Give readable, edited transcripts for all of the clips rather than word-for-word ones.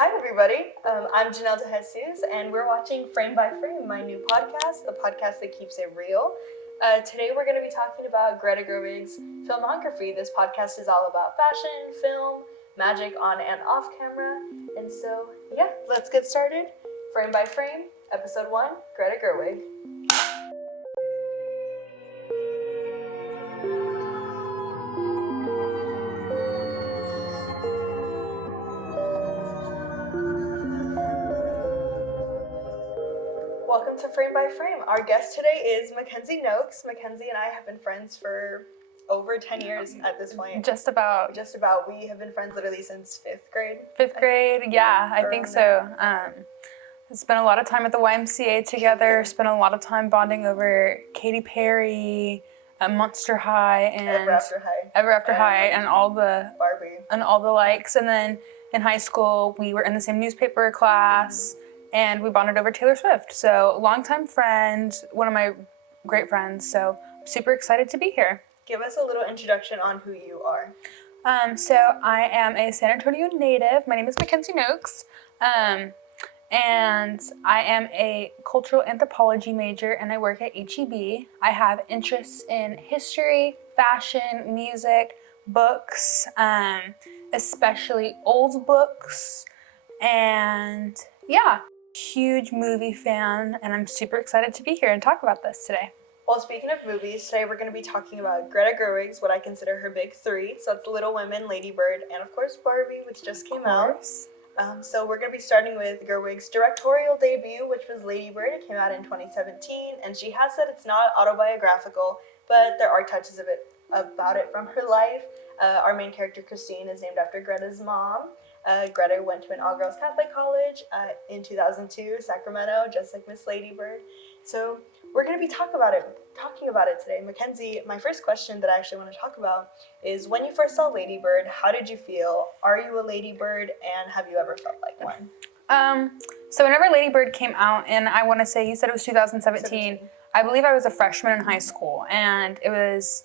Hi everybody, I'm Janelle DeJesus and we're watching Frame by Frame, my new podcast, the podcast that keeps it real. Today we're going to be talking about Greta Gerwig's filmography. This podcast is all about fashion, film, magic on and off camera. And so, yeah, let's get started. Frame by Frame, Episode 1, Greta Gerwig. Welcome to Frame by Frame. Our guest today is Mackenzie Noakes. Mackenzie and I have been friends for over 10 years at this point. Just about. We have been friends literally since 5th grade. 5th grade, yeah, I think so. Spent a lot of time at the YMCA together, spent a lot of time bonding over Katy Perry, Monster High, and Ever After High, and all the Barbie. And all the likes. And then in high school, we were in the same newspaper class, and we bonded over Taylor Swift. So longtime friend, one of my great friends. So I'm super excited to be here. Give us a little introduction on who you are. So I am a San Antonio native. My name is Mackenzie Noakes. And I am a cultural anthropology major and I work at HEB. I have interests in history, fashion, music, books, especially old books, and yeah, huge movie fan, and I'm super excited to be here and talk about this today. Well, speaking of movies, today we're going to be talking about Greta Gerwig's, what I consider her big three. So it's Little Women, Lady Bird, and of course Barbie, which just came out. So we're going to be starting with Gerwig's directorial debut, which was Lady Bird. It came out in 2017, and she has said it's not autobiographical, but there are touches about it from her life. Our main character, Christine, is named after Greta's mom. Greta went to an all-girls Catholic college in 2002, Sacramento, just like Miss Lady Bird. So we're going to be talking about it today. Mackenzie, my first question that I actually want to talk about is when you first saw Lady Bird, how did you feel? Are you a Lady Bird, and have you ever felt like one? So whenever Lady Bird came out, and I want to say, you said it was 2017, I believe I was a freshman in high school, and it was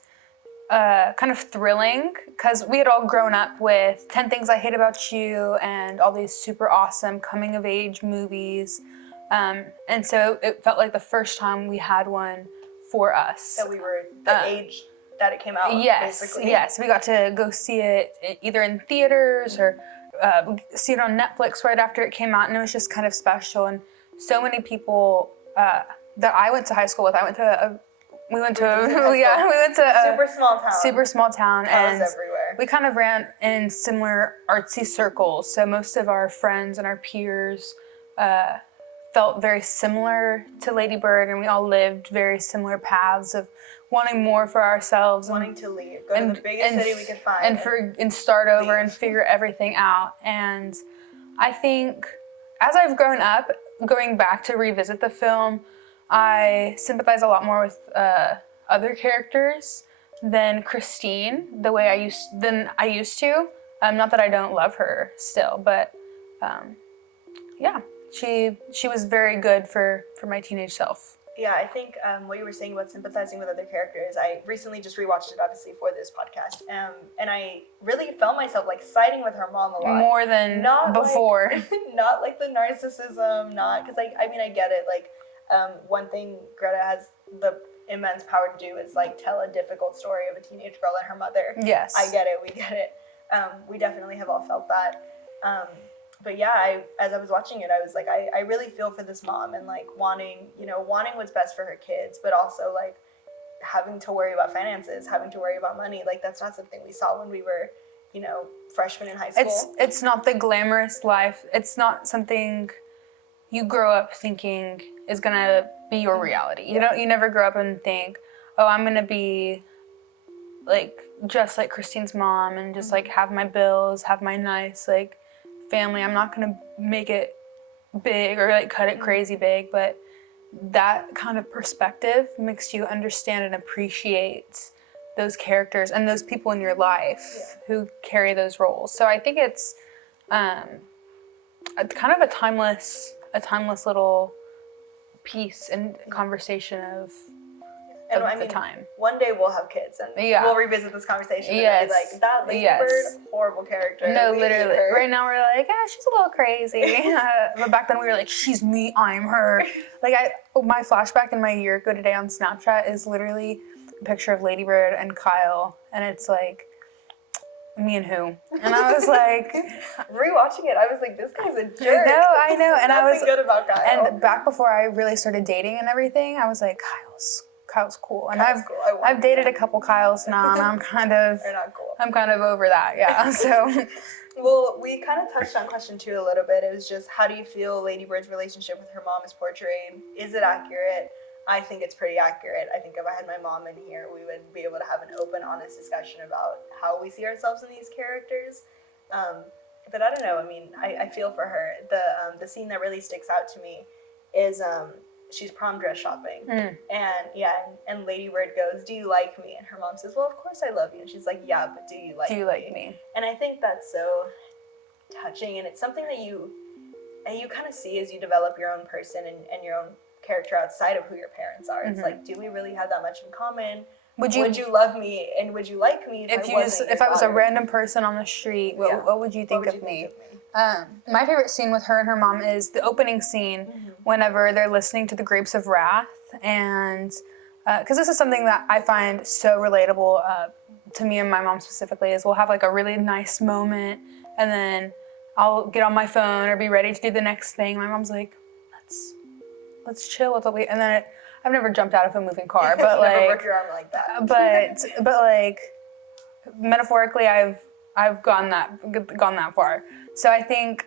kind of thrilling because we had all grown up with 10 Things I Hate About You and all these super awesome coming of age movies. And so it felt like the first time we had one for us. That we were the age that it came out, basically. Yes. We got to go see it either in theaters or see it on Netflix right after it came out, and it was just kind of special. And so many people that I went to high school with, we went to a super small town, and everywhere. We kind of ran in similar artsy circles. So most of our friends and our peers felt very similar to Lady Bird, and we all lived very similar paths of wanting more for ourselves, wanting to leave, go to the biggest city we could find, and start over and figure everything out. And I think as I've grown up, going back to revisit the film, I sympathize a lot more with other characters than Christine, the way I used to. Not that I don't love her still, but yeah, she was very good for my teenage self. Yeah, I think what you were saying about sympathizing with other characters, I recently just rewatched it, obviously, for this podcast, and I really felt myself like siding with her mom a lot. More than before. Not like the narcissism, because I get it, like, one thing Greta has the immense power to do is like tell a difficult story of a teenage girl and her mother. Yes. I get it, we get it. We definitely have all felt that. But yeah, as I was watching it, I was like, I really feel for this mom and like wanting what's best for her kids, but also like having to worry about finances, having to worry about money. Like that's not something we saw when we were, freshmen in high school. It's not the glamorous life. It's not something you grow up thinking is gonna be your reality. You never grow up and think, oh, I'm gonna be like just like Christine's mom and just like have my bills, have my nice like family. I'm not gonna make it big or like cut it crazy big, but that kind of perspective makes you understand and appreciate those characters and those people in your life who carry those roles. So I think it's kind of a timeless little piece and conversation of of I the mean, time. one day we'll have kids and Yeah. we'll revisit this conversation Yes. and be like, that Lady Yes. Bird, horrible character. No, We hate literally. her. Right now we're like, yeah, she's a little crazy. But back then we were like, she's me, I'm her. Like my flashback in my year ago today on Snapchat is literally a picture of Lady Bird and Kyle, and it's like, me and who? And I was like, rewatching it, I was like, this guy's a jerk. No, I know. And I was good about Kyle. And back before I really started dating and everything, I was like, Kyle's cool. And Kyle's cool. I've dated a couple Kyles now, and I'm kind of They're not cool. I'm kind of over that. Yeah. So. Well, we kind of touched on question 2 a little bit. It was just, how do you feel Lady Bird's relationship with her mom is portrayed? Is it accurate? I think it's pretty accurate. I think if I had my mom in here, we would be able to have an open, honest discussion about how we see ourselves in these characters. But I don't know. I mean, I feel for her. The scene that really sticks out to me is she's prom dress shopping, and Lady Bird goes, "Do you like me?" And her mom says, "Well, of course I love you." And she's like, "Yeah, but do you like me?" And I think that's so touching, and it's something that you kind of see as you develop your own person and your own character outside of who your parents are. It's like, do we really have that much in common? Would you love me and would you like me if I was a random person on the street? What would you think of me? My favorite scene with her and her mom is the opening scene whenever they're listening to the Grapes of Wrath, and because this is something that I find so relatable to me and my mom specifically, is we'll have like a really nice moment and then I'll get on my phone or be ready to do the next thing. My mom's like, let's chill with what we, and then I've never jumped out of a moving car, but like, never broke your arm like that. but like, metaphorically, I've gone that far. So I think,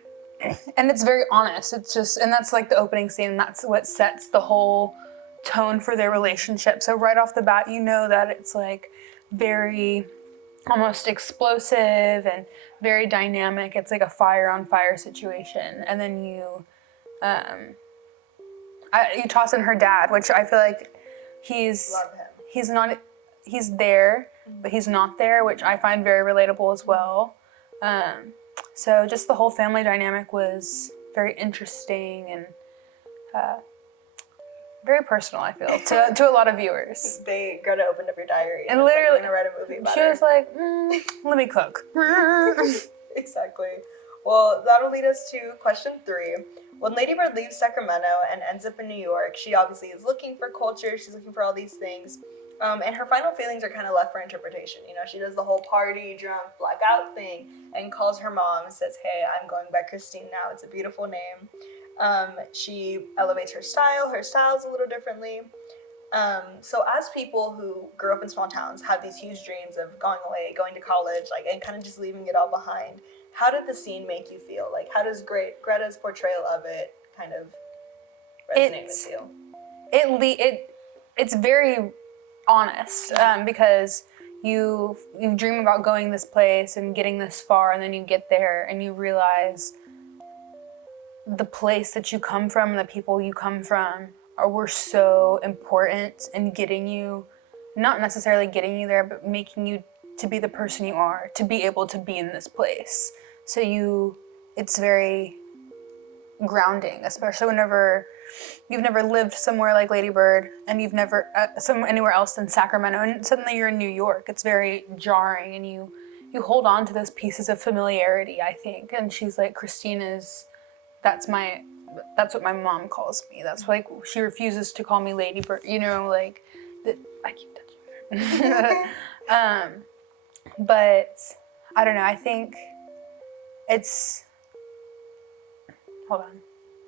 and it's very honest. It's just, and that's like the opening scene, and that's what sets the whole tone for their relationship. So right off the bat, you know that it's like very almost explosive and very dynamic. It's like a fire on fire situation, and then you toss in her dad, which I feel like he's there, but he's not there, which I find very relatable as well. So just the whole family dynamic was very interesting and very personal, I feel, to a lot of viewers. Greta opened up your diary and literally like, we're gonna write a movie about she was like, let me cook. Exactly. Well, that'll lead us to question 3. When Lady Bird leaves Sacramento and ends up in New York, she obviously is looking for culture. She's looking for all these things. And her final feelings are kind of left for interpretation. You know, she does the whole party, drunk, blackout thing and calls her mom and says, "Hey, I'm going by Christine now. It's a beautiful name." She elevates her style. Her style's a little differently. So as people who grew up in small towns have these huge dreams of going away, going to college, and kind of just leaving it all behind, how did the scene make you feel? Like, how does Greta's portrayal of it kind of resonate with you? It's very honest, because you dream about going this place and getting this far, and then you get there and you realize the place that you come from and the people you come from were so important in getting you, not necessarily getting you there, but making you to be the person you are, to be able to be in this place. So it's very grounding, especially whenever you've never lived somewhere like Lady Bird and you've never anywhere else than Sacramento, and suddenly you're in New York. It's very jarring, and you hold on to those pieces of familiarity, I think. And she's like, Christine that's what my mom calls me. That's like, she refuses to call me Lady Bird, you know, like, I keep touching her. But I don't know, I think it's, hold on,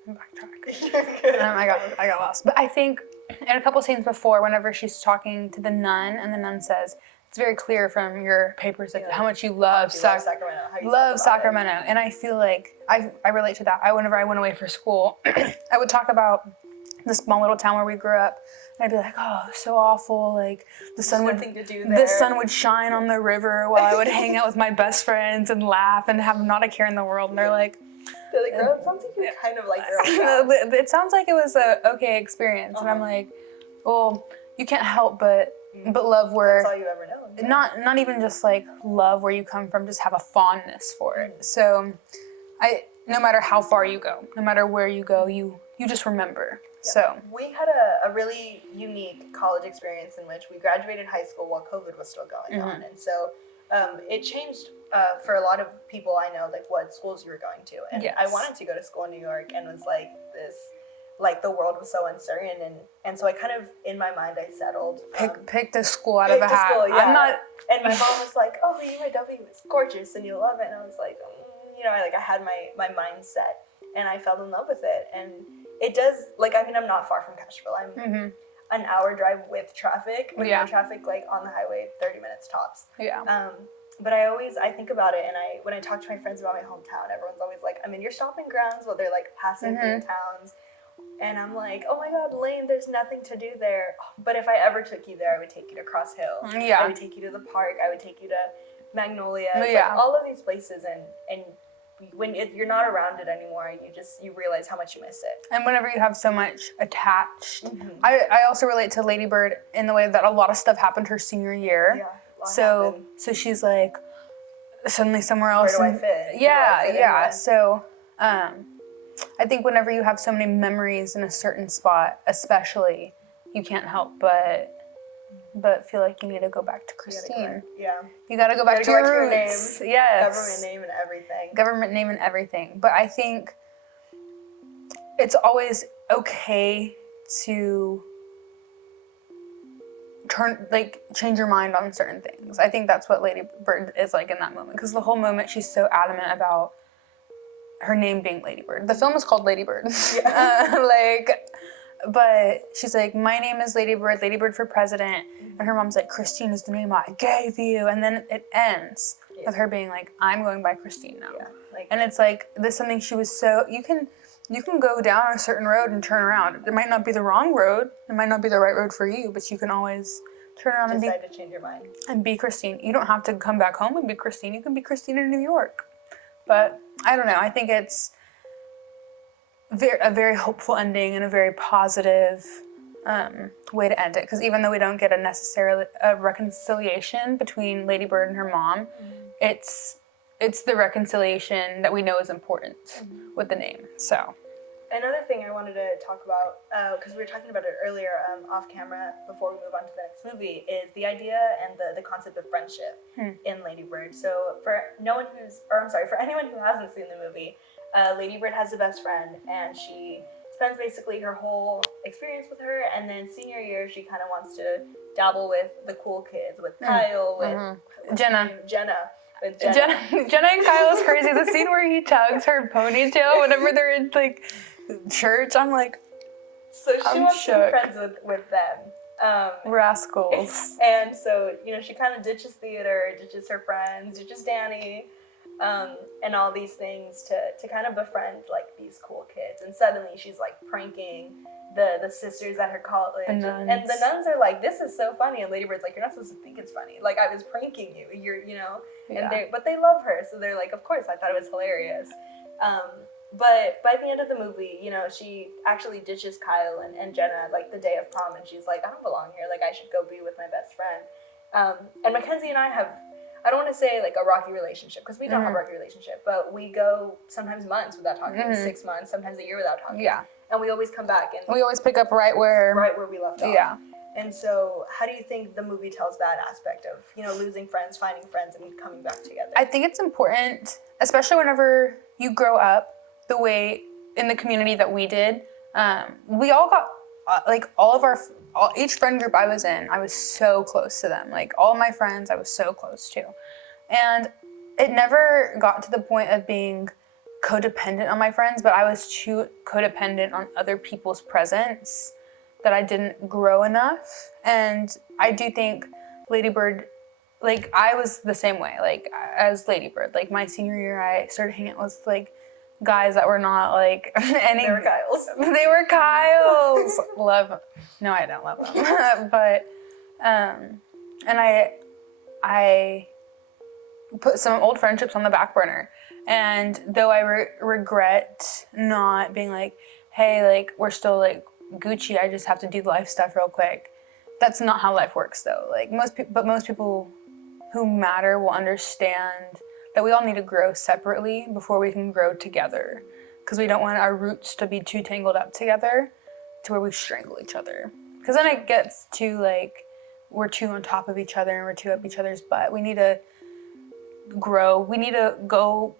I'm backtrack. I got lost. But I think in a couple scenes before, whenever she's talking to the nun, and the nun says, it's very clear from your papers like how much you love Sacramento. And I feel like I relate to that. Whenever I went away for school, I would talk about the small little town where we grew up, and I'd be like, oh, so awful. Like the sun would shine on the river while I would hang out with my best friends and laugh and have not a care in the world. And they're like, girl, it sounds like you kind of like your own town. It sounds like it was a okay experience. And I'm like, well, you can't help but love where that's all you ever know. Yeah. Not even just like love where you come from, just have a fondness for it. So no matter how far you go, no matter where you go, you you just remember. Yeah. So we had a really unique college experience in which we graduated high school while COVID was still going on. And so it changed for a lot of people I know, like what schools you were going to. And yes. I wanted to go to school in New York and was like this, like the world was so uncertain. And so I kind of, in my mind, I settled. Picked a school out of a hat. School, yeah. I'm not... And my mom was like, oh, the UIW is gorgeous and you'll love it. And I was like, you know, I had my mindset and I fell in love with it. And it does, like, I mean, I'm not far from Cashville. I'm an hour drive with traffic. With no traffic, like, on the highway, 30 minutes tops. Yeah. But I think about it, and when I talk to my friends about my hometown, everyone's always like, I'm in your stomping grounds while they're, like, passing through towns. And I'm like, oh my God, Lane, there's nothing to do there. But if I ever took you there, I would take you to Cross Hill. Yeah. I would take you to the park. I would take you to Magnolia. Like, all of these places, and when you're not around it anymore, you realize how much you miss it. And whenever you have so much attached, I also relate to Lady Bird in the way that a lot of stuff happened her senior year. Yeah. So she's like suddenly somewhere else. Where do I fit? Yeah. So I think whenever you have so many memories in a certain spot, especially, you can't help but feel like you need to go back to Christine. You gotta go back to your roots. Name, yes. Government name and everything. Government name and everything. But I think it's always okay to change your mind on certain things. I think that's what Lady Bird is like in that moment. Because the whole moment she's so adamant about her name being Lady Bird. The film is called Lady Bird. But she's like, my name is Lady Bird for president. And her mom's like, Christine is the name I gave you. And then it ends with her being like, I'm going by Christine now. Yeah, and it's like, this is something she was so, you can go down a certain road and turn around. It might not be the wrong road. It might not be the right road for you, but you can always turn around and decide to change your mind. And be Christine. You don't have to come back home and be Christine. You can be Christine in New York. But I don't know. I think it's a very hopeful ending and a very positive way to end it. Because even though we don't get a reconciliation between Lady Bird and her mom, it's the reconciliation that we know is important with the name. So another thing I wanted to talk about, because we were talking about it earlier off camera before we move on to the next movie, is the idea and the concept of friendship in Lady Bird. So for anyone who hasn't seen the movie, Lady Bird has a best friend, and she spends basically her whole experience with her, and then senior year she kind of wants to dabble with the cool kids, with Kyle, with Jenna. Jenna and Kyle is crazy. The scene where he tugs her ponytail whenever they're in like church, I'm like, so she wants to be friends with them. Rascals. And so, she kind of ditches theater, ditches her friends, ditches Danny, and all these things to kind of befriend like these cool kids. And suddenly she's like pranking the sisters at her college. And the nuns are like, this is so funny. And Lady Bird's like, you're not supposed to think it's funny. Like, I was pranking you. But they love her. So they're like, of course, I thought it was hilarious. But by the end of the movie, she actually ditches Kyle and Jenna like the day of prom, and she's like, I don't belong here. Like, I should go be with my best friend. And Mackenzie and I have, I don't want to say like a rocky relationship, because we don't have a rocky relationship, but we go sometimes months without talking, 6 months, sometimes a year without talking. Yeah. And we always come back and we always pick up right where we left off. Yeah. And so how do you think the movie tells that aspect of, losing friends, finding friends, and coming back together? I think it's important, especially whenever you grow up the way in the community that we did. We all got, each friend group I was in, I was so close to them. Like, all of my friends I was so close to. And it never got to the point of being codependent on my friends, but I was too codependent on other people's presence that I didn't grow enough. And I do think Lady Bird, like, I was the same way, like, as Lady Bird. Like, my senior year, I started hanging out with, like, guys that were not, like, any... They were Kyles. They were Kyles! No, I don't love them. But, and I put some old friendships on the back burner. And though I regret not being like, hey, like, we're still, like, Gucci, I just have to do life stuff real quick. That's not how life works, though. Like, most people who matter will understand that we all need to grow separately before we can grow together. because we don't want our roots to be too tangled up together to where we strangle each other. Because then it gets to like, we're too on top of each other and we're too up each other's butt. We need to grow. We need to go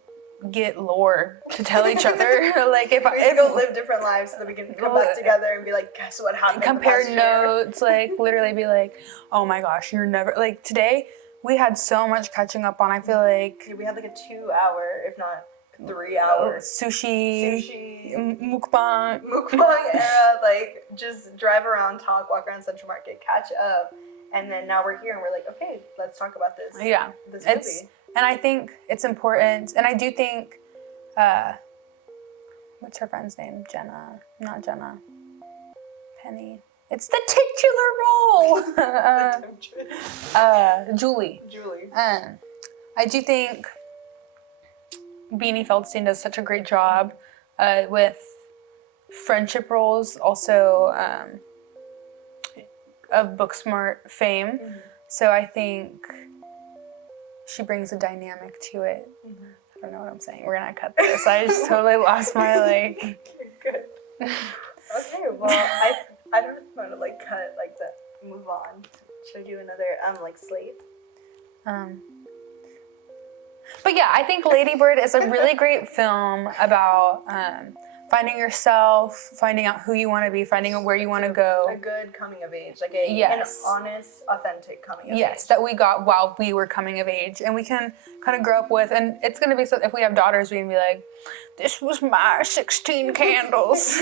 get lore to tell each other. Like if we go live different lives so that we can come back together and be like, guess what happened? Compare notes, like literally be like, oh my gosh, you're never like today. We had so much catching up on. I feel like we had like a 2 hour, if not 3 hour sushi mukbang era. Like just drive around, talk, walk around Central Market, catch up, and then now we're here and we're like, okay, let's talk about this. Yeah, this movie. And I think it's important, and I do think, what's her friend's name? Not Jenna. Penny. It's the titular role. Julie. I do think Beanie Feldstein does such a great job with friendship roles, also of Booksmart fame. Mm-hmm. So I think she brings a dynamic to it. Mm-hmm. I don't know what I'm saying. We're gonna cut this. I just totally lost my like. Good. Okay, well, I don't want to like cut like that. Move on. Should I do another like slate? But yeah, I think Lady Bird is a really great film about finding yourself, finding out who you want to be, finding out where you want to go. A good coming of age, like an honest, authentic coming of age. Yes, that we got while we were coming of age, and we can kind of grow up with. And it's gonna be so if we have daughters, we can be like, "This was my 16 candles."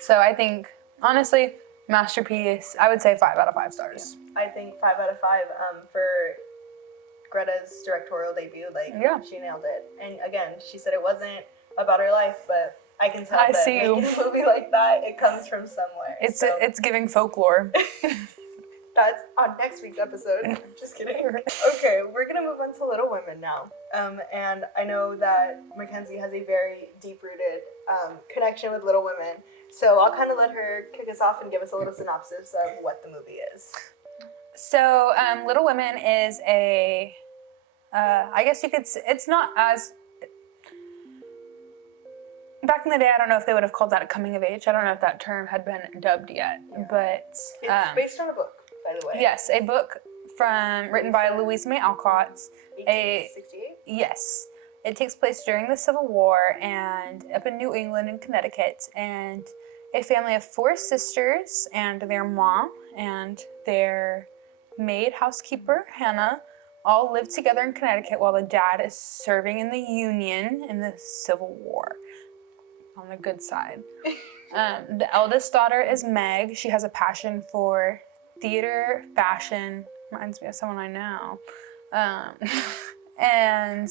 So I think honestly, masterpiece. I would say 5 out of 5 stars. I think 5 out of 5 for Greta's directorial debut. Like she nailed it. And again, she said it wasn't about her life, but I can tell that making a movie like that, it comes from somewhere. It's giving folklore. That's on next week's episode. Just kidding. Okay, we're gonna move on to Little Women now. And I know that Mackenzie has a very deep-rooted connection with Little Women. So I'll kind of let her kick us off and give us a little synopsis of what the movie is. So Little Women is a, I guess you could say, it's not as, back in the day, I don't know if they would have called that a coming of age. I don't know if that term had been dubbed yet, but. It's based on a book, by the way. Yes, a book written by Louisa May Alcott. 1868? Yes. It takes place during the Civil War and up in New England and Connecticut, and a family of 4 sisters and their mom and their maid housekeeper, Hannah, all live together in Connecticut while the dad is serving in the Union in the Civil War. On the good side. The eldest daughter is Meg. She has a passion for theater, fashion, reminds me of someone I know. And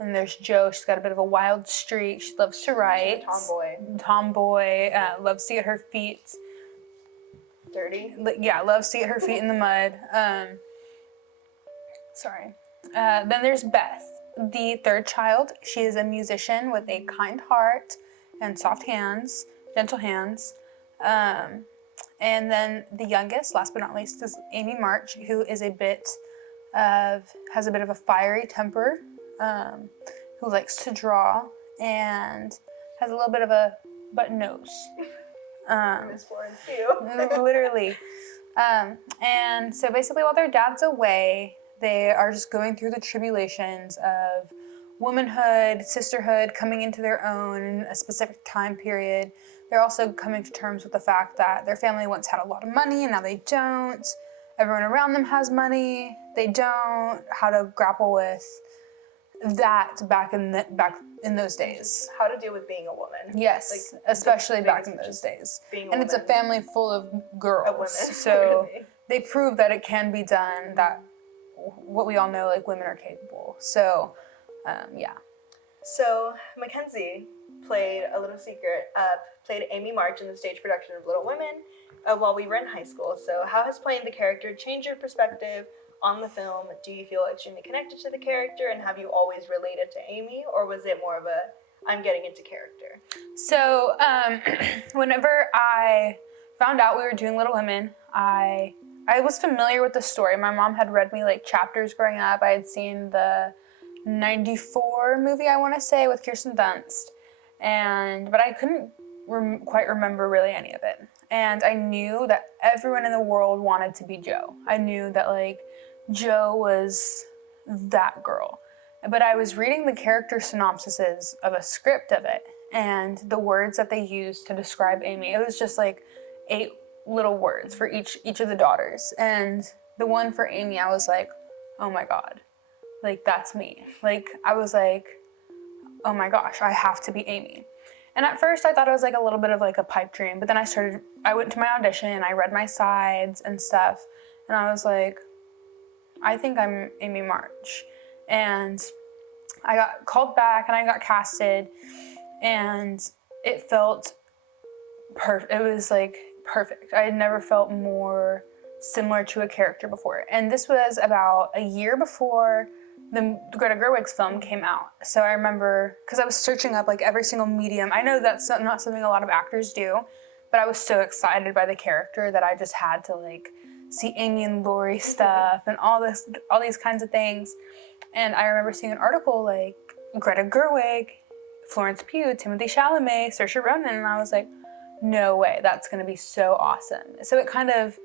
there's Jo. She's got a bit of a wild streak. She loves to write. Tomboy. Loves to get her feet dirty. Yeah, loves to get her feet in the mud. Then there's Beth, the third child. She is a musician with a kind heart and soft hands, gentle hands. And then the youngest, last but not least, is Amy March, who is has a bit of a fiery temper, who likes to draw and has a little bit of a button nose. Miss Florence too. Literally. And so basically while their dad's away, they are just going through the tribulations of womanhood, sisterhood, coming into their own in a specific time period. They're also coming to terms with the fact that their family once had a lot of money and now they don't. Everyone around them has money. They don't. How to grapple with that back in those days. How to deal with being a woman. Yes, like, especially back in those days. And it's a family full of girls. Of women. So they prove that it can be done, that what we all know, like women are capable. So, So Mackenzie played a little secret, played Amy March in the stage production of Little Women while we were in high school. So how has playing the character changed your perspective on the film? Do you feel extremely connected to the character, and have you always related to Amy, or was it more of a I'm getting into character? So whenever I found out we were doing Little Women, I was familiar with the story. My mom had read me like chapters growing up. I had seen the 94 movie, I want to say, with Kirsten Dunst. But I couldn't quite remember really any of it. And I knew that everyone in the world wanted to be Jo. I knew that, like, Jo was that girl. But I was reading the character synopsises of a script of it, and the words that they used to describe Amy, it was just like 8 little words for each of the daughters. And the one for Amy, I was like, oh my God, like, that's me. Like, I was like, oh my gosh, I have to be Amy. And at first I thought it was like a little bit of like a pipe dream, but then I went to my audition, I read my sides and stuff, and I was like, I think I'm Amy March. And I got called back and I got casted, and it felt perfect. It was like perfect. I had never felt more similar to a character before. And this was about a year before the Greta Gerwig's film came out. So I remember, because I was searching up like every single medium. I know that's not something a lot of actors do, but I was so excited by the character that I just had to like see Amy and Laurie stuff and all these kinds of things. And I remember seeing an article like Greta Gerwig, Florence Pugh, Timothée Chalamet, Saoirse Ronan, and I was like, no way, that's gonna be so awesome. So it kind of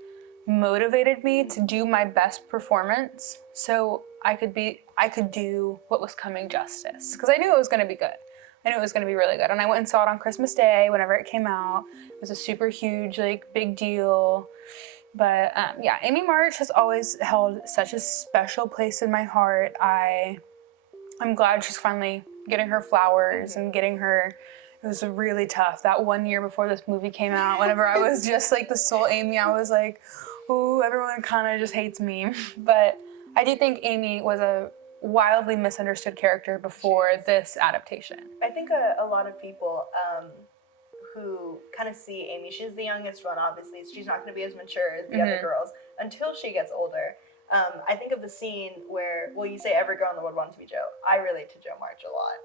motivated me to do my best performance so I could do what was coming justice. Because I knew it was gonna be good. I knew it was gonna be really good. And I went and saw it on Christmas Day whenever it came out. It was a super huge, like, big deal. But yeah, Amy March has always held such a special place in my heart. I'm glad she's finally getting her flowers and getting her. It was really tough. That 1 year before this movie came out, whenever I was just like the sole Amy, I was like, ooh, everyone kind of just hates me. But I do think Amy was a wildly misunderstood character before this adaptation. I think a lot of people who kind of see Amy, she's the youngest one, obviously. She's not going to be as mature as the other girls until she gets older. I think of the scene where, well, you say every girl in the world wants to be Jo. I relate to Jo March a lot.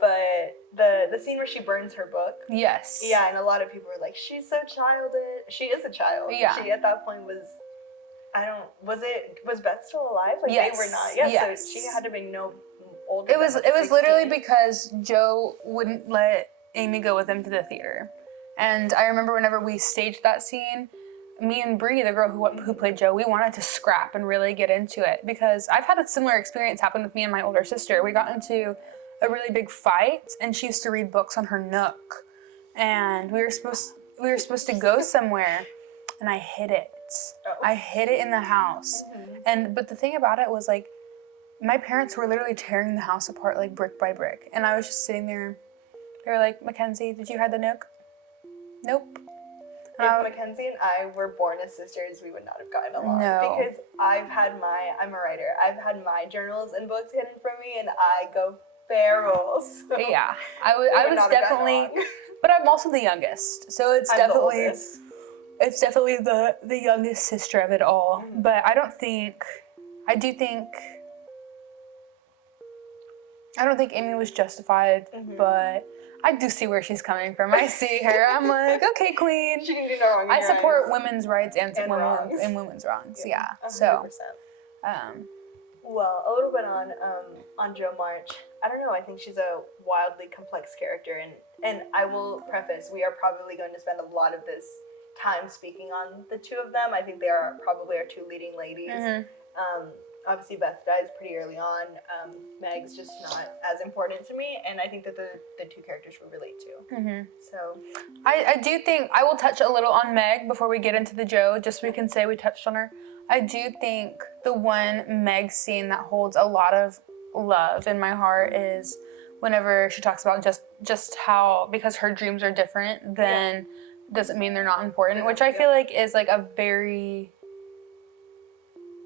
But the scene where she burns her book. Yes. Yeah, and a lot of people were like, she's so childish. She is a child. Yeah. She at that point was Beth still alive? Like, yes. They were not. Yeah, yes. So she had to be no older. It was than, like, 16. literally because Jo wouldn't let Amy go with him to the theater. And I remember whenever we staged that scene, me and Bree, the girl who played Jo, we wanted to scrap and really get into it, because I've had a similar experience happen with me and my older sister. We got into a really big fight, and she used to read books on her Nook, and we were supposed to go somewhere, and I hid it. I hid it in the house. But the thing about it was, like, my parents were literally tearing the house apart, like, brick by brick, and I was just sitting there. They were like, Mackenzie, did you hide the Nook? Nope. If Mackenzie and I were born as sisters, we would not have gotten along. No. Because I'm a writer. I've had my journals and books hidden from me, and I go feral. So yeah, I was definitely, but I'm also the youngest, so it's definitely the youngest sister of it all. But I don't think Amy was justified, but I do see where she's coming from. I see her. I'm like, okay, queen. She didn't do no wrong. I support women's rights and wrongs. women's wrongs. Yeah. 100%. So, well, a little bit on Jo March. I don't know. I think she's a wildly complex character, and I will preface, we are probably going to spend a lot of this time speaking on the two of them. I think they are probably our two leading ladies. Obviously, Beth dies pretty early on. Meg's just not as important to me, and I think that the two characters we relate to. So, I do think I will touch a little on Meg before we get into the Jo, just so we can say we touched on her. I do think the one Meg scene that holds a lot of love in my heart is whenever she talks about just how, because her dreams are different, then doesn't mean they're not important, which I feel like is like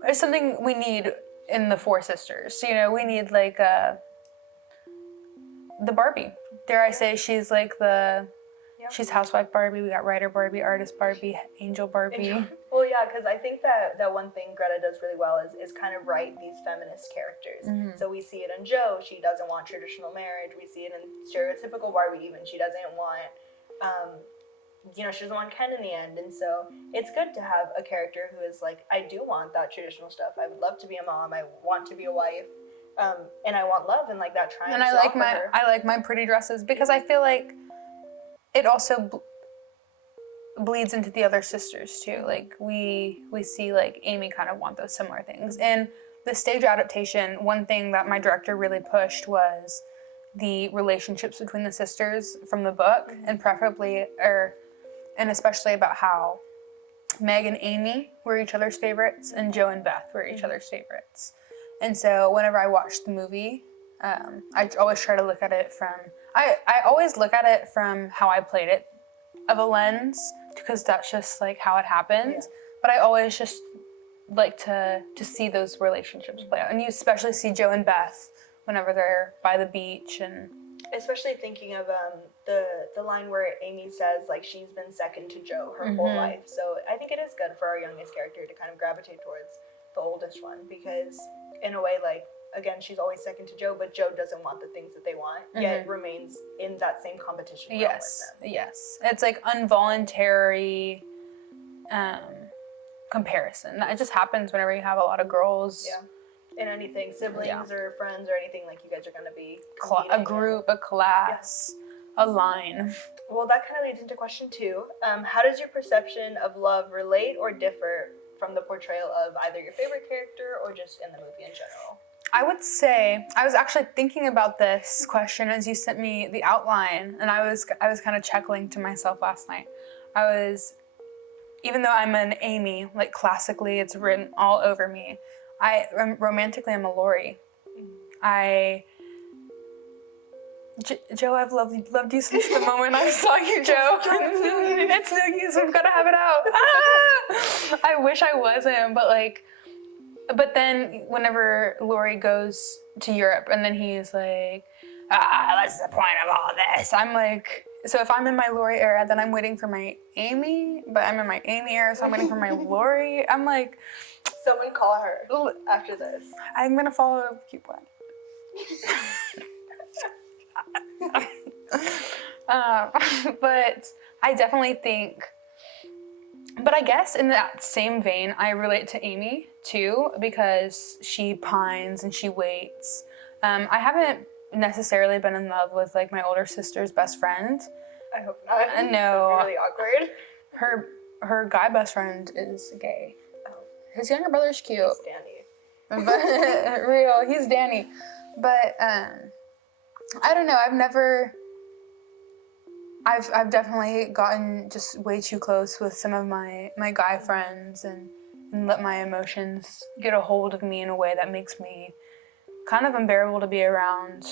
it's something we need in the Four Sisters. You know, we need like the Barbie. Dare I say she's like she's housewife Barbie, we got writer Barbie, artist Barbie, angel Barbie. Well, yeah, because I think that one thing Greta does really well is kind of write these feminist characters. So we see it in Jo, she doesn't want traditional marriage. We see it in stereotypical Barbie even. She doesn't want, she doesn't want Ken in the end. And so it's good to have a character who is like, I do want that traditional stuff. I would love to be a mom. I want to be a wife. and I want love, and like that triumphs. And I like my pretty dresses because I feel like it also bleeds into the other sisters too. Like we see like Amy kind of want those similar things. And the stage adaptation, one thing that my director really pushed was the relationships between the sisters from the book, and and especially about how Meg and Amy were each other's favorites, and Jo and Beth were each other's favorites. And so whenever I watched the movie, I always try to look at it from, I always look at it from how I played it of a lens, because that's just like how it happened. Yeah. But I always just like to see those relationships play out. And you especially see Jo and Beth whenever they're by the beach, and especially thinking of the line where Amy says like she's been second to Jo her whole life. So I think it is good for our youngest character to kind of gravitate towards the oldest one, because in a way, like, again, she's always second to Jo, but Jo doesn't want the things that they want, yet remains in that same competition. Yes, yes. It's like involuntary comparison. It just happens whenever you have a lot of girls. Yeah. In anything, siblings or friends or anything, like you guys are going to be a group, a class, a line. Well, that kind of leads into question 2. How does your perception of love relate or differ from the portrayal of either your favorite character or just in the movie in general? I would say, I was actually thinking about this question as you sent me the outline, and I was kind of chuckling to myself last night. Even though I'm an Amy, like classically it's written all over me, romantically I'm a Laurie. Jo, I've loved you since the moment I saw you, Jo. It's no use, we've got to have it out. I wish I wasn't, but then whenever Laurie goes to Europe and then he's like, what's the point of all this? I'm like, so if I'm in my Laurie era, then I'm waiting for my Amy, but I'm in my Amy era, so I'm waiting for my Laurie. I'm like, someone call her after this. I'm gonna follow Cupid. But I definitely think, but I guess in that same vein, I relate to Amy too, because she pines and she waits. I haven't necessarily been in love with like my older sister's best friend. I hope not. No. It's really awkward. Her guy best friend is gay. Oh. His younger brother's cute. He's Danny. But real, he's Danny. But I don't know. I've definitely gotten just way too close with some of my guy friends and let my emotions get a hold of me in a way that makes me kind of unbearable to be around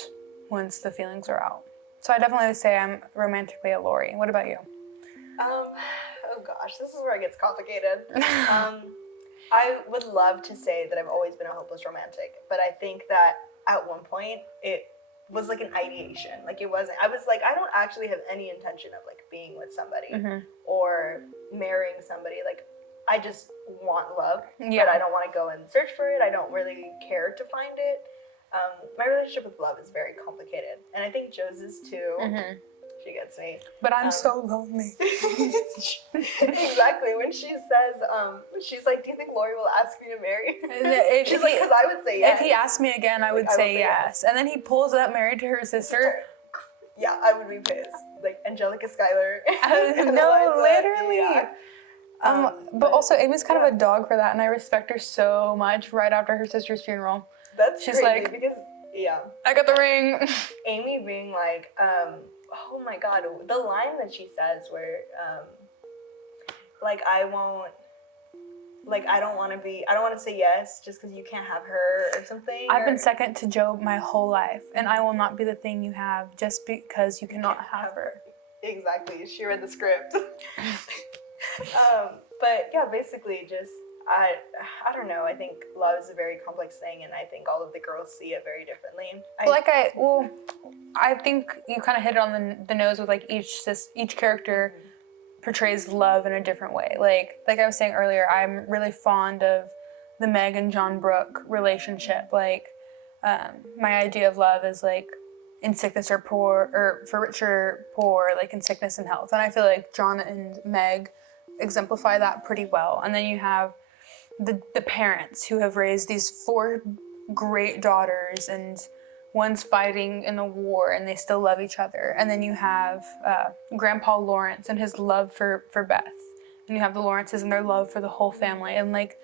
once the feelings are out. So I definitely would say I'm romantically a Laurie. What about you? Oh gosh, this is where it gets complicated. I would love to say that I've always been a hopeless romantic, but I think that at one point it was like an ideation. Like it wasn't, I was like, I don't actually have any intention of like being with somebody or marrying somebody. Like I just want love, but I don't want to go and search for it. I don't really care to find it. My relationship with love is very complicated, and I think Jo's is too. She gets me. But I'm so lonely. Exactly. When she says, she's like, do you think Laurie will ask me to marry? She's like, because I would say yes. If he asked me again, I would say yes. And then he pulls up married to her sister. Yeah, I would be pissed. Like Angelica Schuyler. No, literally. Yeah. But also, Amy's kind of a dog for that, and I respect her so much right after her sister's funeral. She's crazy like, because, I got the ring. Amy being like, oh my god, the line that she says where, like, I don't want to say yes just because you can't have her or something. I've been second to Jo my whole life, and I will not be the thing you have just because you cannot have her. Exactly. She read the script. But yeah, basically just, I don't know. I think love is a very complex thing, and I think all of the girls see it very differently. I think you kind of hit it on the nose with like each character portrays love in a different way. Like I was saying earlier, I'm really fond of the Meg and John Brooke relationship. Like my idea of love is like in sickness or poor, or for rich or poor, like in sickness and health. And I feel like John and Meg exemplify that pretty well. And then you have the parents who have raised these 4 great daughters, and one's fighting in the war and they still love each other. And then you have Grandpa Lawrence and his love for Beth. And you have the Lawrences and their love for the whole family. And like,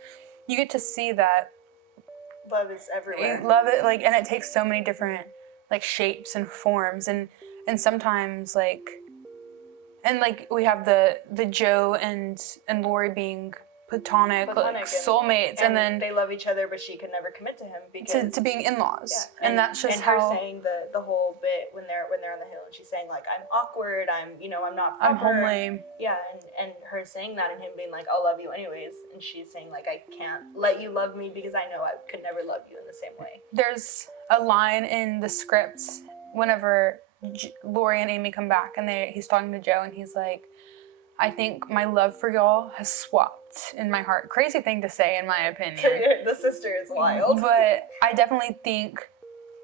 you get to see that love is everywhere. You love it, like, and it takes so many different like shapes and forms, and sometimes like, and like we have the Joe and Lori being platonic like soulmates, and then they love each other, but she could never commit to him because to being in-laws. Yeah. And that's just and how her saying the whole bit when they're on the hill, and she's saying like, I'm awkward, I'm not proper. I'm homely. Yeah, and her saying that and him being like, I'll love you anyways, and she's saying like, I can't let you love me because I know I could never love you in the same way. There's a line in the script whenever Lori and Amy come back, and he's talking to Joe, and he's like, I think my love for y'all has swapped in my heart. Crazy thing to say, in my opinion. The sister is wild. But I definitely think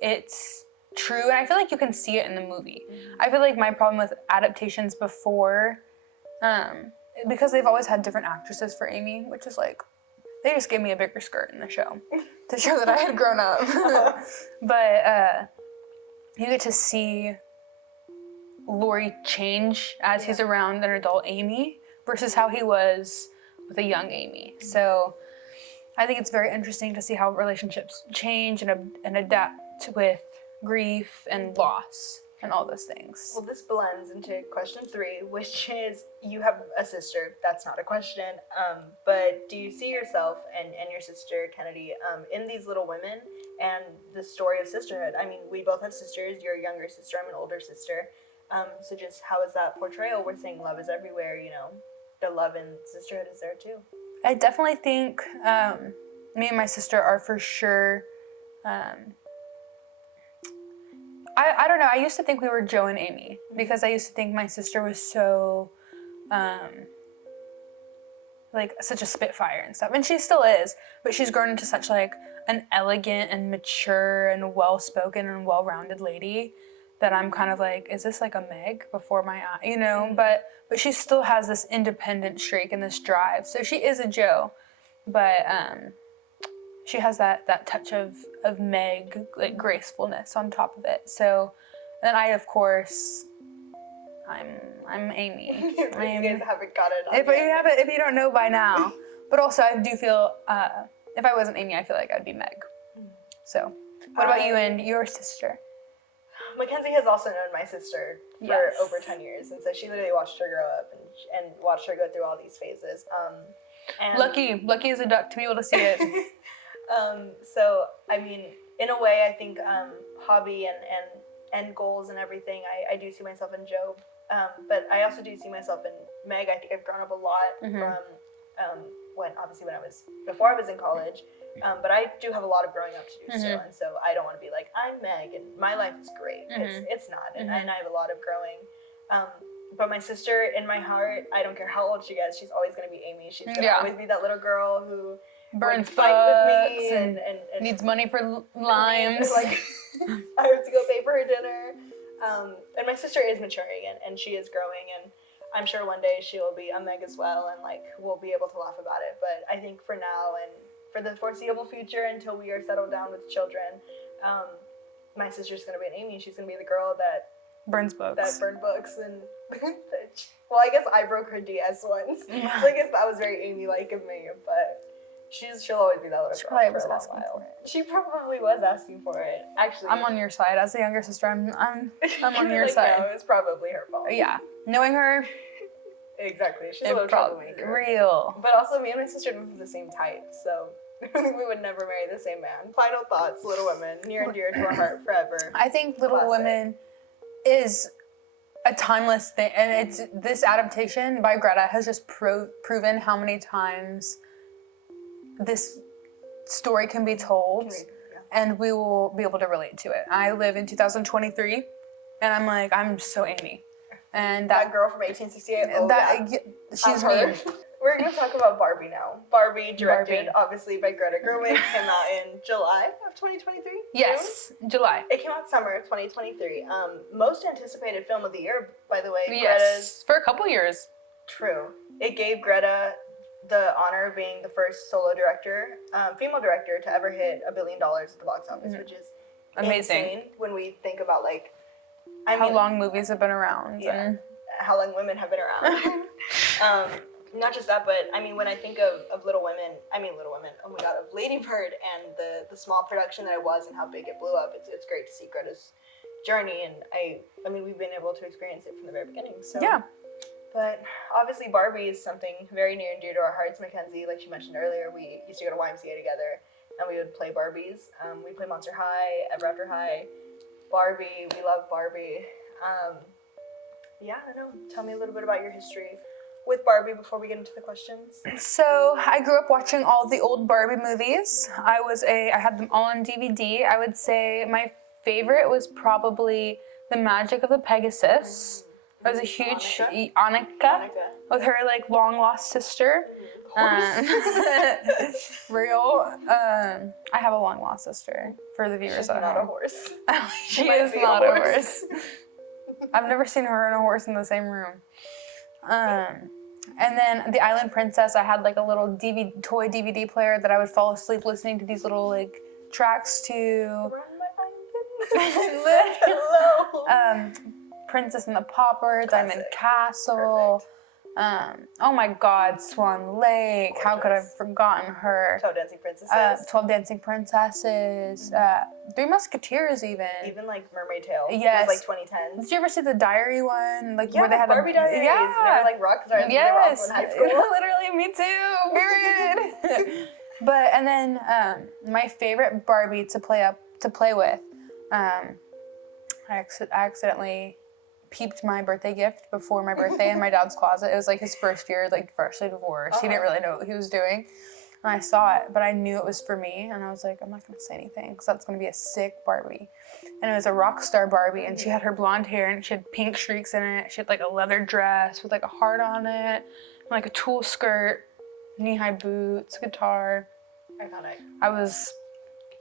it's true, and I feel like you can see it in the movie. I feel like my problem with adaptations before, because they've always had different actresses for Amy, which is like, they just gave me a bigger skirt in the show to show that I had grown up. But you get to see Laurie change as he's around an adult Amy versus how he was with a young Amy. So I think it's very interesting to see how relationships change and adapt with grief and loss and all those things. Well, this blends into question 3, which is, you have a sister. That's not a question. But do you see yourself and your sister, Kennedy, in these Little Women and the story of sisterhood? I mean, we both have sisters. You're a younger sister. I'm an older sister. So just how is that portrayal? We're saying love is everywhere, the love and sisterhood is there too. I definitely think me and my sister are for sure, I don't know, I used to think we were Joe and Amy because I used to think my sister was so, like such a spitfire and stuff, and she still is, but she's grown into such like an elegant and mature and well-spoken and well-rounded lady that I'm kind of like, is this like a Meg before my eye, but she still has this independent streak and this drive. So she is a Joe, but she has that touch of Meg, like gracefulness on top of it. So then I, of course, I'm Amy. You guys haven't got it. If you don't know by now. But also I do feel, if I wasn't Amy, I feel like I'd be Meg. So what about you and your sister? Mackenzie has also known my sister for over 10 years, and so she literally watched her grow up and watched her go through all these phases. And Lucky as a duck to be able to see it. So, I mean, in a way, I think hobby and goals and everything, I do see myself in Joe, but I also do see myself in Meg. I think I've grown up a lot from before I was in college. But I do have a lot of growing up to do still, and so I don't want to be like, I'm Meg and my life is great. It's not, and I have a lot of growing. But my sister, in my heart, I don't care how old she gets, she's always going to be Amy. She's going to always be that little girl who burns fight with me and needs money for limes. Like, I have to go pay for her dinner. And my sister is maturing and she is growing, and I'm sure one day she'll be a Meg as well, and like we'll be able to laugh about it. But I think for now and for the foreseeable future, until we are settled down with children, my sister's gonna be an Amy. She's gonna be the girl that burns books. And well, I guess I broke her DS once, so I guess that was very Amy-like of me. But she'll always be that little girl. She probably was asking for it. She probably was asking for it. Actually, I'm on your side as a younger sister. I'm on your like, side. No, it's probably her fault. Yeah, knowing her. Exactly, she's a little troublemaker. Real. But also, me and my sister don't have the same type, so we would never marry the same man. Final thoughts, Little Women, near and dear to our heart forever. I think Little Women is a timeless thing, and it's this adaptation by Greta has just proven how many times this story can be told, and we will be able to relate to it. I live in 2023, and I'm like, I'm so Amy. And that girl from 1868. She's me. We're going to talk about Barbie now. Barbie, directed obviously by Greta Gerwig, came out in July of 2023. Yes, July. It came out summer of 2023. Most anticipated film of the year, by the way. Yes, for a couple years. True. It gave Greta the honor of being the first solo director, female director to ever hit $1 billion at the box office, which is amazing insane when we think about like how long movies have been around. Yeah, and how long women have been around. Not just that, but I mean, when I think of Little Women, oh my god, of Lady Bird and the small production that it was and how big it blew up, it's great to see Greta's journey, and I mean, we've been able to experience it from the very beginning, so. Yeah. But obviously Barbie is something very near and dear to our hearts. Mackenzie, like she mentioned earlier, we used to go to YMCA together, and we would play Barbies. We played Monster High, Ever After High, Barbie, we love Barbie. Yeah, I don't know, tell me a little bit about your history with Barbie before we get into the questions. So I grew up watching all the old Barbie movies. I had them all on DVD. I would say my favorite was probably The Magic of the Pegasus. I was a huge Annika with her like long lost sister. Real. I have a long lost sister for the viewers at home. She's not a horse. She is not a horse. I've never seen her and a horse in the same room. And then The Island Princess, I had like a little toy DVD player that I would fall asleep listening to these little like tracks to. Hello. Princess and the Pauper, Diamond Castle. Perfect. Oh my God, Swan Lake. Gorgeous. How could I have forgotten her? 12 Dancing Princesses. 12 Dancing Princesses. Three Musketeers even. Even like Mermaid Tale. Yes. It was like 2010s. Did you ever see the Diary one? Like Yeah, where they had Barbie Diaries. Yeah. They were like rock stars. Yes. They were also in high school. Literally, me too. Period. And then my favorite Barbie to play with. I accidentally peeped my birthday gift before my birthday in my dad's closet. It was like his first year, like freshly divorced. He didn't really know what he was doing. And I saw it, but I knew it was for me. And I was like, I'm not going to say anything because that's going to be a sick Barbie. And it was a rock star Barbie, and she had her blonde hair and she had pink streaks in it. She had like a leather dress with like a heart on it, and like a tulle skirt, knee-high boots, guitar. Iconic.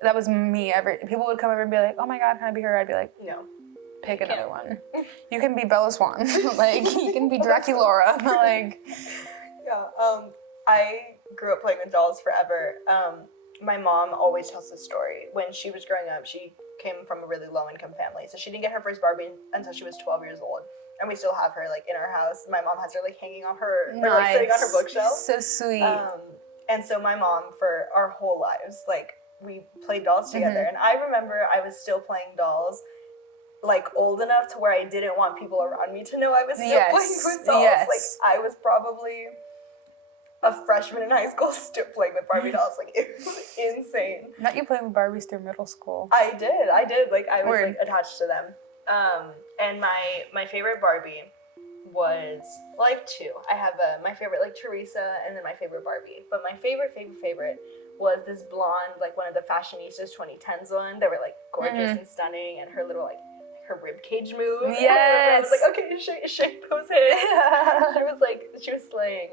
That was me. People would come over and be like, oh my God, can I be her? I'd be like, No. Pick another one. You can be Bella Swan. Like, you can be Draculaura. Like. Yeah. I grew up playing with dolls forever. My mom always tells this story. When she was growing up, she came from a really low-income family, so she didn't get her first Barbie until she was 12 years old. And we still have her, like, in our house. My mom has her, like, hanging on her, or, like, sitting on her bookshelf. So sweet. And so my mom, for our whole lives, like, we played dolls together. And I remember I was still playing dolls, like, old enough to where I didn't want people around me to know I was still playing with dolls. Yes. Like, I was probably a freshman in high school still playing with Barbie dolls. Like, it was insane. Not you playing with Barbies through middle school. I did. Like, I was like, attached to them. And my favorite Barbie was, well, I have two. I have my favorite, like, Teresa, and then my favorite Barbie. But my favorite was this blonde, like, one of the Fashionistas 2010s one. They were, like, gorgeous and stunning, and her little, like, her rib cage move. Yes. I was like, okay, shake those hips. She was slaying.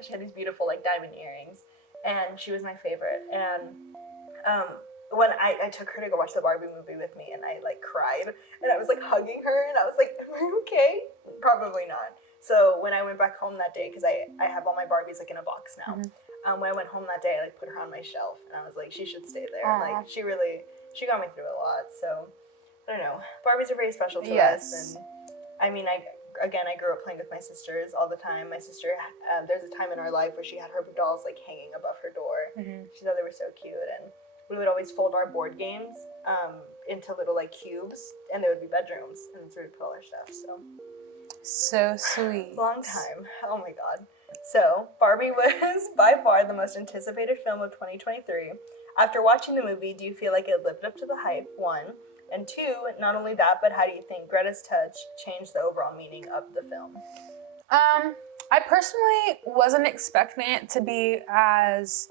She had these beautiful, like, diamond earrings, and she was my favorite. And when I took her to go watch the Barbie movie with me, and I, like, cried, and I was, like, hugging her, and I was like, am I okay? Probably not. So when I went back home that day, because I have all my Barbies, like, in a box now, when I went home that day, I, like, put her on my shelf, and I was like, she should stay there. Like, she got me through a lot, so I don't know. Barbies are very special to us, and I mean, I grew up playing with my sisters all the time. My sister, there's a time in our life where she had her dolls, like, hanging above her door. She thought they were so cute, and we would always fold our board games into little, like, cubes, and there would be bedrooms, and so we'd put all our stuff, So sweet. Long time. Oh my God. So, Barbie was by far the most anticipated film of 2023. After watching the movie, do you feel like it lived up to the hype? 1. And 2, not only that, but how do you think Greta's touch changed the overall meaning of the film? I personally wasn't expecting it to be as